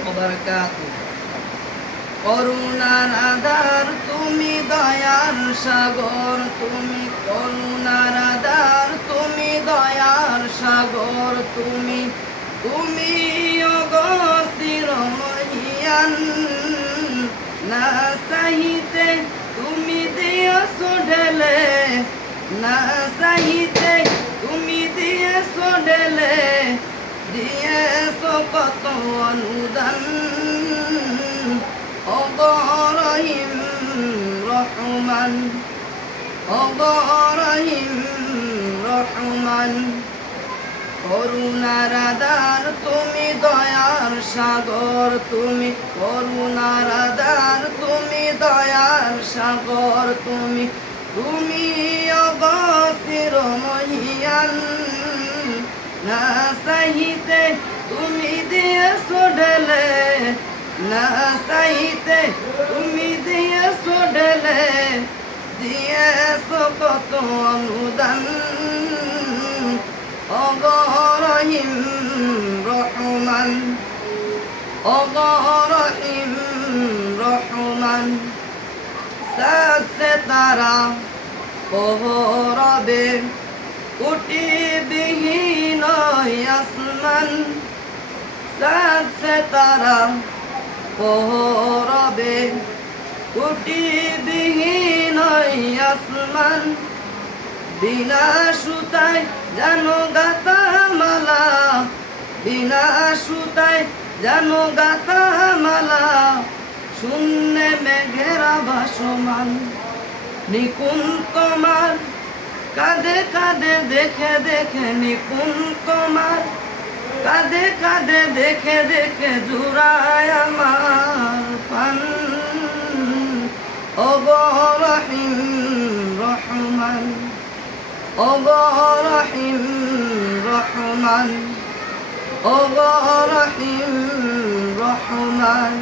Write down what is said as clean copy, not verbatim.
ওয়া বারাকাতুহু। করুণার আধার তুমি, দয়ার সাগর তুমি, করুণার আধার তুমি, দয়ার সাগর তুমি, তুমি ওগো চিরমহিয়ান। না চাহিতে তুমি দিয়েছো ঢেলে, না চাহিতে তুমি দিয়েছো ঢেলে, দিয়েছো কত অনুদান। ওগো রহিম রহমান, ওগো রহিম রহমান। করুণার আধার তুমি, দয়ার সাগর তুমি, করুণার আধার তুমি, দয়ার সাগর তুমি, তুমি ওগো চিরমহিয়ান। না চাহিতে তুমি দিয়েছো ঢেলে, না চাহিতে তুমি দিয়েছো ঢেলে, দিয়েছো কত অনুদান। ওগো রহিম রহমান, ওগো রহিম রহমান। চাঁদ সিতারা পহরবে, কোটি বিহীন আসমান। চাঁদ সিতারা পহরবে, কোটি বিহীন আসমান। বিনা সুতায় জানো গাতা মালা, বিনা সুতায় জানো গাতা মালা। শূন্যে মেঘেরা ভাসমান, নিকুন তোমার কাঁধে কাঁধে দেখে দেখে, নিকুন তোমার কাঁধে কাঁধে দেখে দেখে জুড়ায় আমার পান। ওগো রহিম রহমান, ওগো রহিম রহমান, ওগো রহিম রহমান।